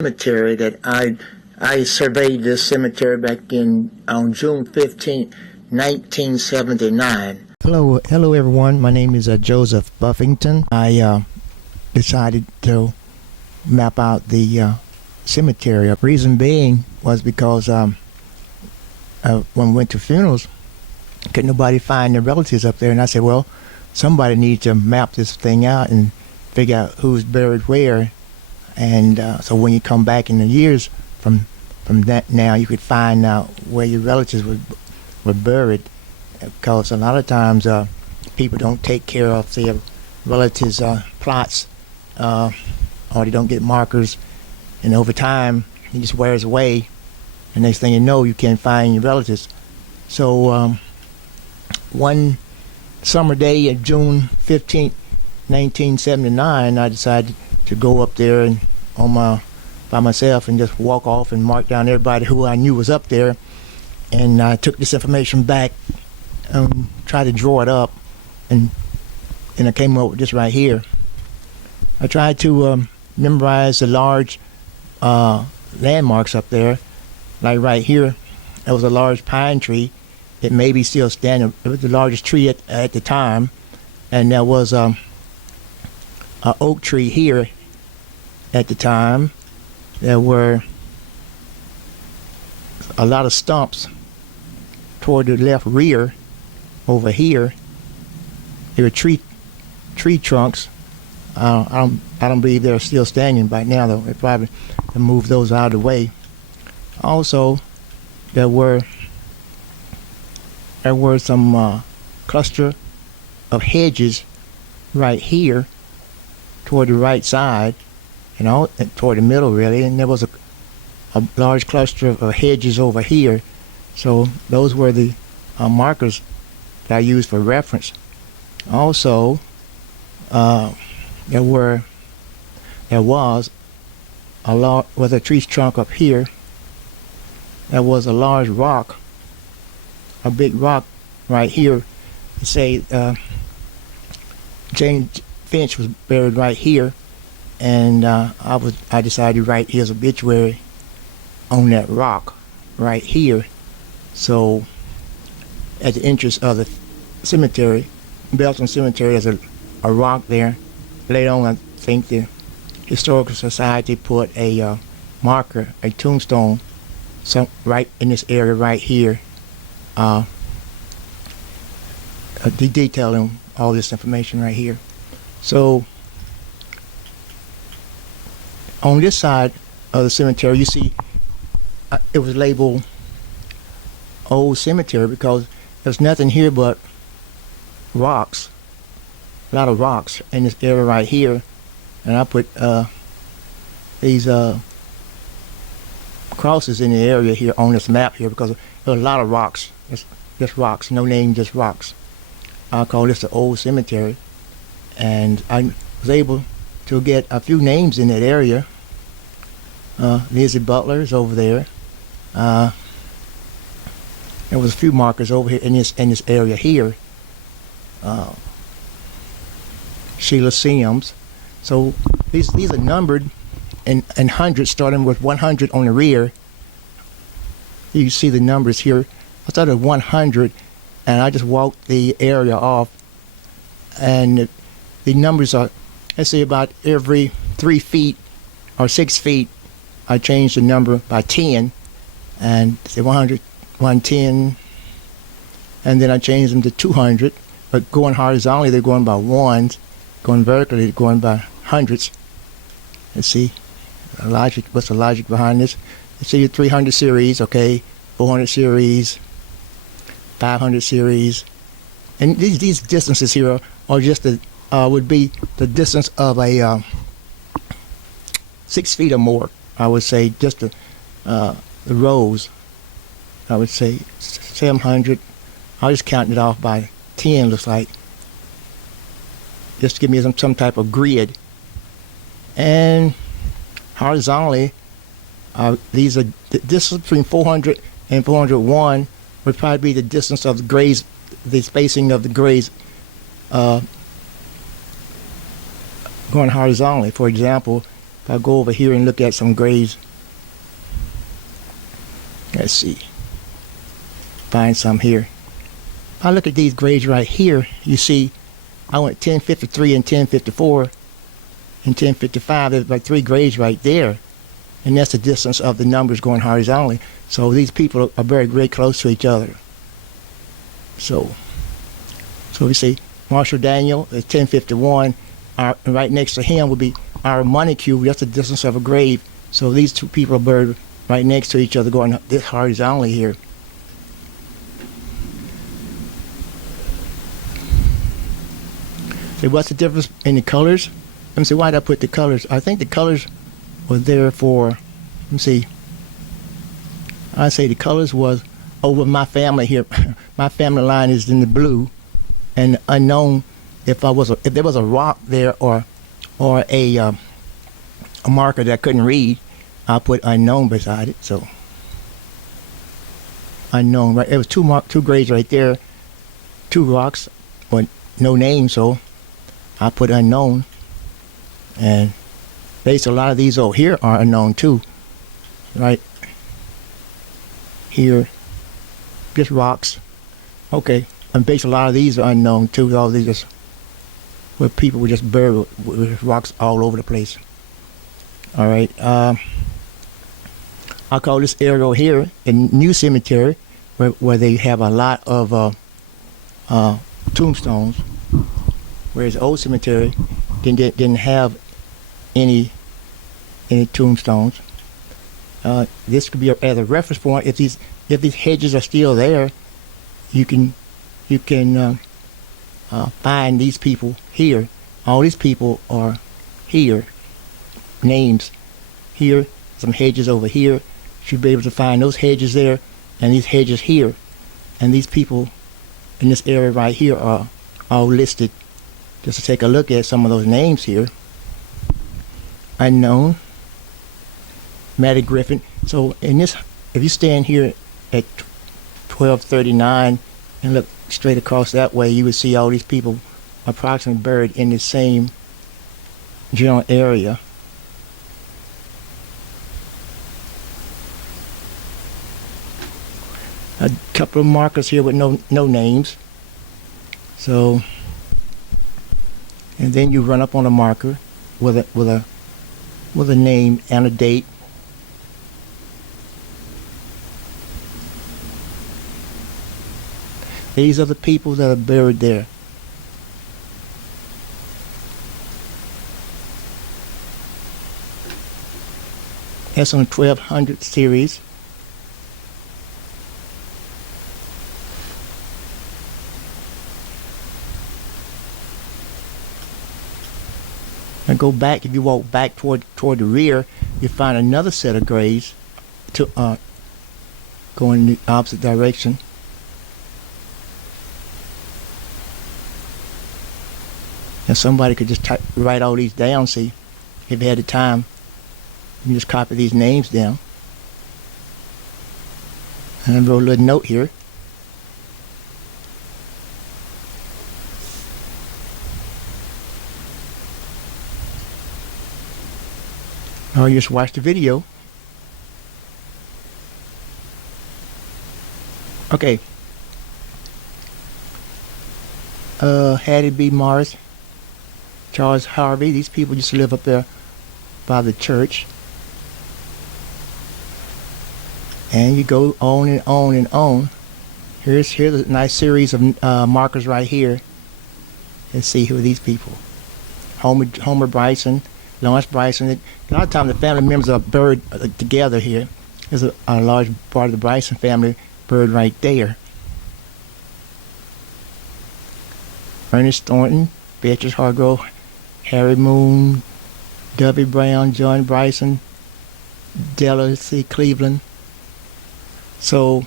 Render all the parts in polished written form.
cemetery that I surveyed this cemetery back on June 15th, 1979. Hello everyone. My name is Joseph Buffington. I decided to map out the cemetery. Reason being was because when we went to funerals, couldn't nobody find their relatives up there, and I said, well, somebody needs to map this thing out and figure out who's buried where. And so when you come back in the years from that now, you could find out where your relatives were buried, because a lot of times people don't take care of their relatives' plots, or they don't get markers, and over time it just wears away, and next thing you know, you can't find your relatives. So one summer day in June 15th, 1979, I decided to go up there and by myself and just walk off and mark down everybody who I knew was up there. And I took this information back and tried to draw it up, and I came up with this right here. I tried to memorize the large landmarks up there. Like right here, there was a large pine tree. It may be still standing. It was the largest tree at the time. And there was an oak tree here at the time. There were a lot of stumps toward the left rear over here. There were tree trunks. I don't believe they're still standing right now, though. They probably moved those out of the way. Also, there were some cluster of hedges right here toward the right side, toward the middle really, and there was a large cluster of hedges over here. So those were the markers that I used for reference. Also, there was a tree trunk up here. There was a large rock, a big rock right here. Say James Finch was buried right here, and I decided to write his obituary on that rock right here. So at the entrance of the cemetery, Belton Cemetery, there's a rock there. Later on, I think the Historical Society put a marker, a tombstone, right in this area right here, detailing all this information right here. So on this side of the cemetery, you see it was labeled Old Cemetery because there's nothing here but rocks, a lot of rocks in this area right here. And I put these crosses in the area here on this map here because there's a lot of rocks. Just rocks, no name, just rocks. I call this the Old Cemetery, and I was able to get a few names in that area. Lizzie Butler is over there. There was a few markers over here in this area here. Sheila Sims. So these are numbered in hundreds, starting with 100 on the rear. You see the numbers here. I started at 100, and I just walked the area off, and the numbers are, let's say, about every 3 feet or 6 feet, I changed the number by 10, and say 100, 110, and then I changed them to 200. But going horizontally, they're going by ones. Going vertically, they're going by hundreds. Let's see, what's the logic behind this? Let's see, your 300 series, okay, 400 series, 500 series, and these distances here are just would be the distance of a 6 feet or more. I would say just the rows. I would say 700. I just counted it off by 10. Looks like, just to give me some type of grid. And horizontally, these are the distance between 400 and 401 would probably be the distance of the graves, the spacing of the graves going horizontally. For example, If I go over here and look at some graves, let's see, find some here. If I look at these graves right here, you see I went 1053 and 1054 and 1055. There's like 3 graves right there, and that's the distance of the numbers going horizontally. So these people are very close to each other. So we see Marshall Daniel is 1051. Right next to him would be our Montague. That's the distance of a grave. So these 2 people are buried right next to each other, going this horizontally here. So what's the difference in the colors? Let me see, why did I put the colors? I think the colors were there for, let me see. I say the colors was over my family here. My family line is in the blue, and unknown. If there was a rock there or a marker that I couldn't read, I put unknown beside it. So unknown, right? It was 2 graves right there, 2 rocks, but no name. So I put unknown, and basically a lot of these over here are unknown too, right? Here, just rocks. Okay, and basically a lot of these are unknown too. All these just where people were just buried with rocks all over the place. All right, I call this area here a new cemetery, where they have a lot of tombstones, whereas the old cemetery didn't have any tombstones. This could be as a reference point. If these hedges are still there, you can find these people here. All these people are here. Names here. Some hedges over here. Should be able to find those hedges there, and these hedges here, and these people in this area right here are all listed. Just to take a look at some of those names here. Unknown. Matty Griffin. So in this, if you stand here at 1239 and look straight across that way, you would see all these people approximately buried in the same general area. A couple of markers here with no names. So, and then you run up on a marker with a name and a date. These are the people that are buried there. That's on the 1200 series. And go back, if you walk back toward the rear, you find another set of graves to going in the opposite direction. And somebody could just write all these down, see, if they had the time. You can just copy these names down. And I wrote a little note here. Or you just watch the video. Okay. Hattie B. Morris, Charles Harvey. These people used to live up there by the church. And you go on and on and on. Here's a nice series of markers right here. Let's see who are these people. Homer Bryson, Lawrence Bryson. A lot of times the family members are buried together here. There's a large part of the Bryson family buried right there. Ernest Thornton, Beatrice Hargrove, Harry Moon, W. Brown, John Bryson, Della C. Cleveland. So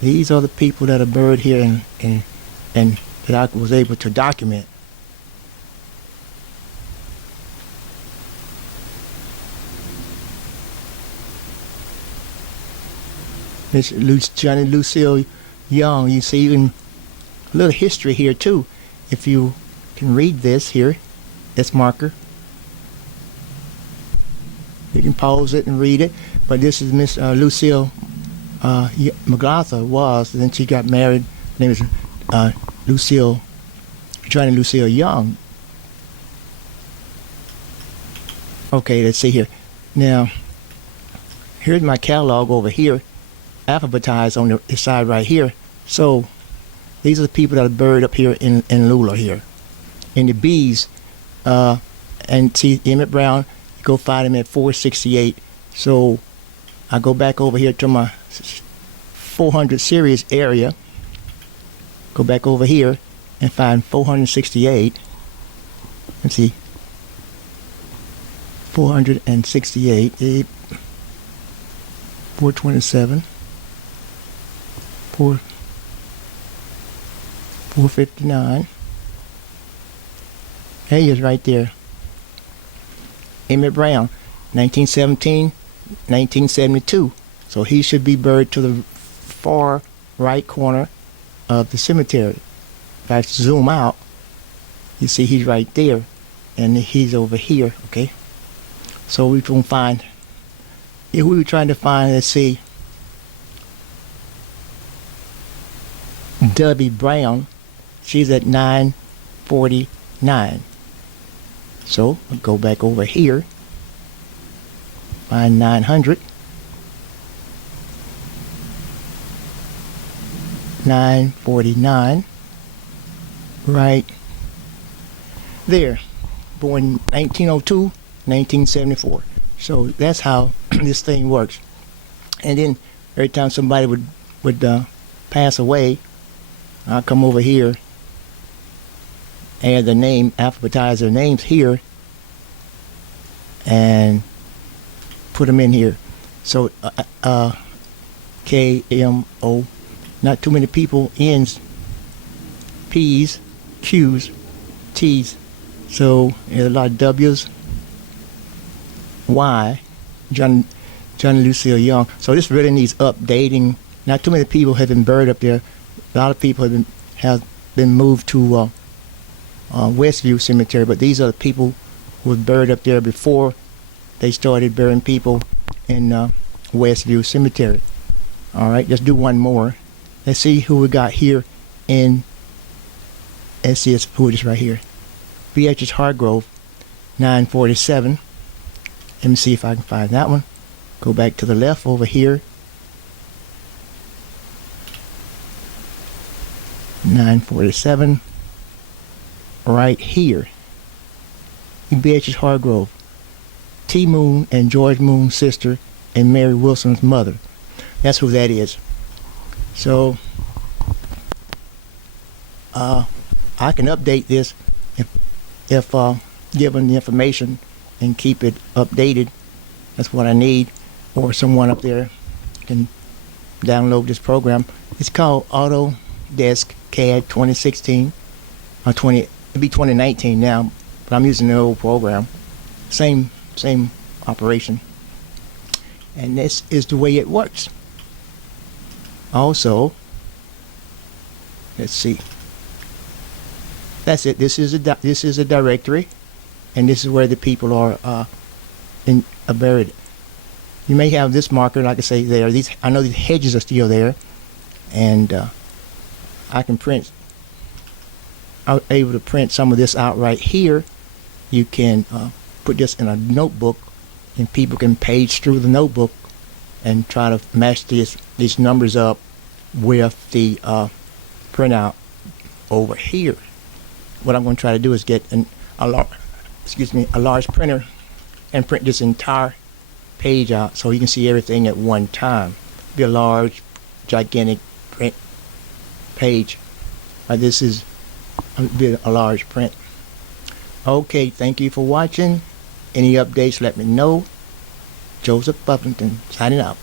these are the people that are buried here and that I was able to document. It's Johnny Lucille Young. You see even a little history here too. If you can read this here, this marker. You can pause it and read it. But this is Miss Lucille McGlother was, and then she got married. Her name is Lucille, Johnny Lucille Young. Okay, let's see here. Now, here's my catalog over here, alphabetized on the side right here. So, these are the people that are buried up here in Lula here. And the B's, and see Emmett Brown, you go find him at 468. So, I go back over here to my 400 series area, go back over here and find 468. Let's see, 468, 427, 459. There he is right there. Emmett Brown, 1917, 1972. So he should be buried to the far right corner of the cemetery. If I zoom out, you see he's right there, and he's over here, okay? So we're going to find, if we were trying to find, let's see, Debbie Brown, she's at 949. So I'll go back over here, find 900, 949, right there, born 1902, 1974. So that's how this thing works. And then every time somebody would pass away, I'll come over here, add the name, alphabetize their names here, and put them in here. So KMO, not too many people, N's, P's, Q's, T's. So there's a lot of W's, Y, John Lucille Young. So this really needs updating. Not too many people have been buried up there. A lot of people have been moved to Westview Cemetery, but these are the people who were buried up there before they started burying people in Westview Cemetery. All right, let's do one more. Let's see who we got here in, let's see who it is right here. Beatrice Hargrove, 947. Let me see if I can find that one. Go back to the left over here. 947. Right here. Beatrice Hargrove. T. Moon and George Moon's sister and Mary Wilson's mother. That's who that is. So I can update this if given the information and keep it updated. That's what I need. Or someone up there can download this program. It's called Autodesk CAD 2016 or 20. It'd be 2019 now, but I'm using the old program. Same operation. And this is the way it works. Also, let's see. That's it. This is a directory, and this is where the people are buried. You may have this marker, like I say, there. I know these hedges are still there, and I can print. I'm able to print some of this out right here. You can put this in a notebook, and people can page through the notebook and try to match these numbers up with the printout over here. What I'm going to try to do is get a large printer and print this entire page out so you can see everything at one time. Be a large, gigantic print page. This is a large print. Okay, thank you for watching. Any updates, let me know. Joseph Buffington signing out.